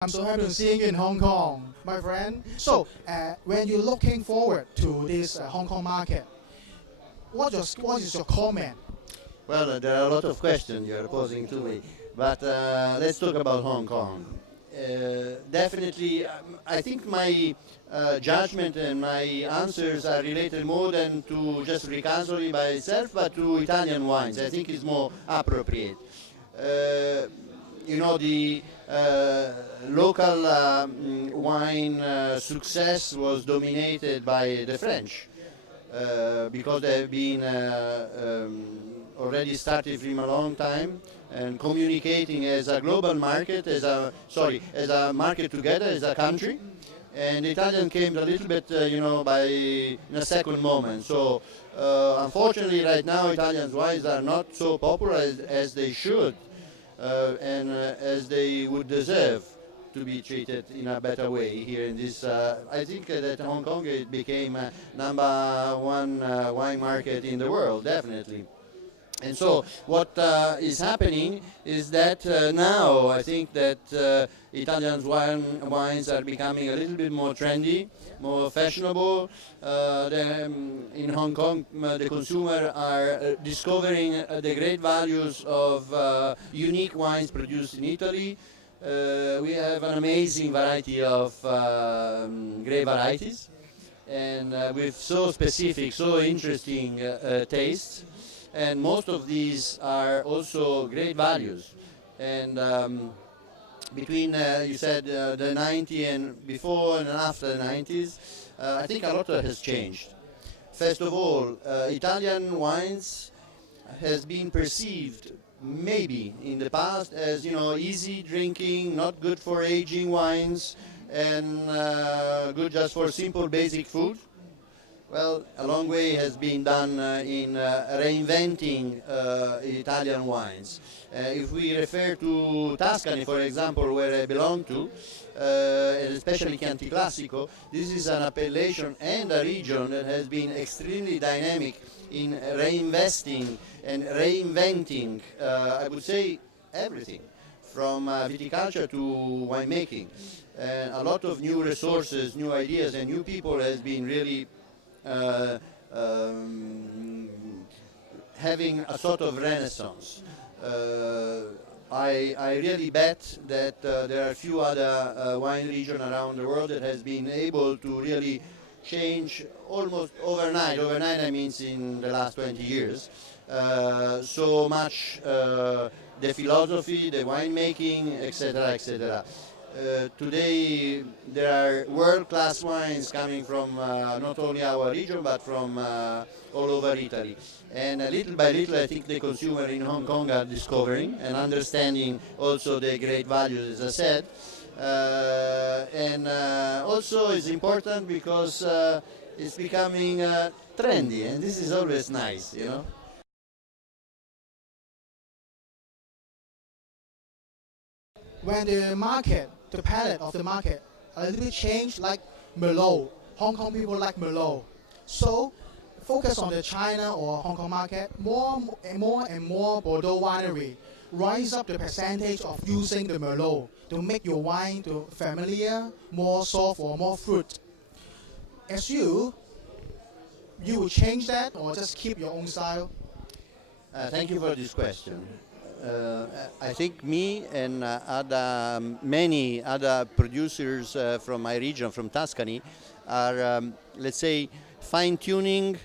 I'm so happy to see you in Hong Kong, my friend. So, when you're looking forward to this Hong Kong market, what is your comment? Well, there are a lot of questions you're posing to me, but let's talk about Hong Kong. Definitely, I think my judgment and my answers are related more than to just Ricasoli by itself, but to Italian wines. I think it's more appropriate. The local wine success was dominated by the French because they've been already started from a long time and communicating as a global market, as a market together, as a country. And the Italian came a little bit, in a second moment. So unfortunately, right now, Italian wines are not so popular as they should. And as they would deserve to be treated in a better way here in this. I think that Hong Kong became #1 wine market in the world, definitely. And so what is happening is that now I think that Italian wines are becoming a little bit more trendy, more fashionable. In Hong Kong, the consumer are discovering the great values of unique wines produced in Italy. We have an amazing variety of grape varieties, and with so specific, so interesting tastes. And most of these are also great values. And between, you said, the 90s and before and after the 90s, I think a lot has changed. First of all, Italian wines has been perceived maybe in the past as, easy drinking, not good for aging wines, and good just for simple basic food. Well, a long way has been done in reinventing Italian wines. If we refer to Tuscany, for example, where I belong to, and especially Chianti Classico, this is an appellation and a region that has been extremely dynamic in reinvesting and reinventing, I would say, everything, from viticulture to winemaking. And a lot of new resources, new ideas, and new people has been really having a sort of renaissance. I really bet that there are a few other wine regions around the world that has been able to really change almost overnight. Overnight, I mean in the last 20 years. So much the philosophy, the winemaking, etc., etc. Today there are world-class wines coming from not only our region but from all over Italy. And little by little I think the consumer in Hong Kong are discovering and understanding also the great values, as I said. And also it's important because it's becoming trendy, and this is always nice, When the palette of the market a little bit changed, like Merlot. Hong Kong people like Merlot. So focus on the China or Hong Kong market, more and more Bordeaux winery rise up the percentage of using the Merlot to make your wine to familiar, more soft or more fruit. As you will change that or just keep your own style? Thank you for this question. I think me and many other producers from my region, from Tuscany, are, let's say, fine-tuning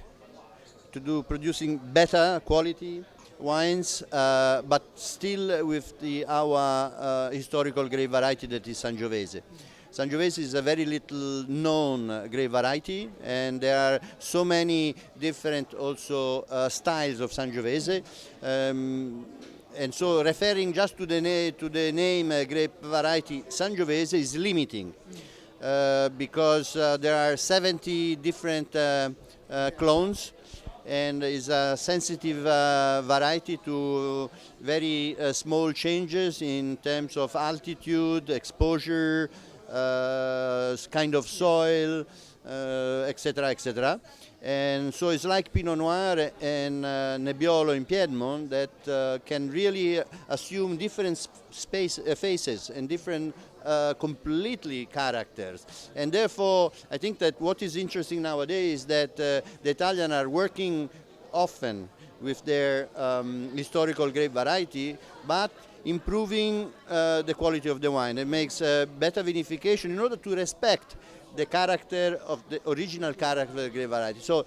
to producing better quality wines, but still with our historical grape variety that is Sangiovese. Sangiovese is a very little known grape variety, and there are so many different also styles of Sangiovese. And so referring just to the name grape variety Sangiovese is limiting because there are 70 different clones, and is a sensitive variety to very small changes in terms of altitude, exposure, kind of soil, etc., etc. And so it's like Pinot Noir and Nebbiolo in Piedmont that can really assume different faces and different completely characters. And therefore, I think that what is interesting nowadays is that the Italians are working often with their historical grape variety, but improving the quality of the wine. It makes better vinification in order to respect the character of the original character of the grape variety. So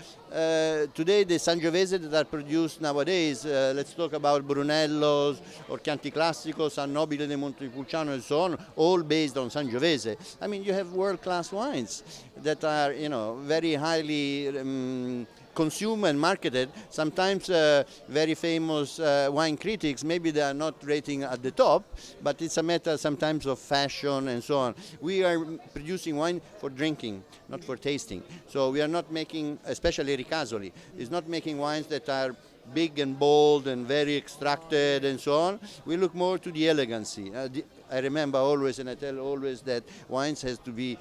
today the Sangiovese that are produced nowadays, let's talk about Brunellos or Chianti Classico, San Nobile de Montepulciano and so on, all based on Sangiovese. I mean, you have world-class wines that are, you know, very highly consumed and marketed. Sometimes very famous wine critics, maybe they are not rating at the top, but it's a matter sometimes of fashion and so on. We are producing wine for drinking, not for tasting. So we are not making, especially Ricasoli, is not making wines that are big and bold and very extracted and so on. We look more to the elegancy. I remember always, and I tell always, that wines has to be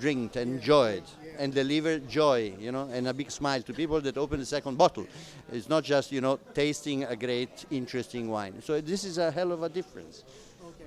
drinked, enjoyed, and deliver joy, you know, and a big smile to people that open the second bottle. It's not just, you know, tasting a great, interesting wine. So this is a hell of a difference. Okay.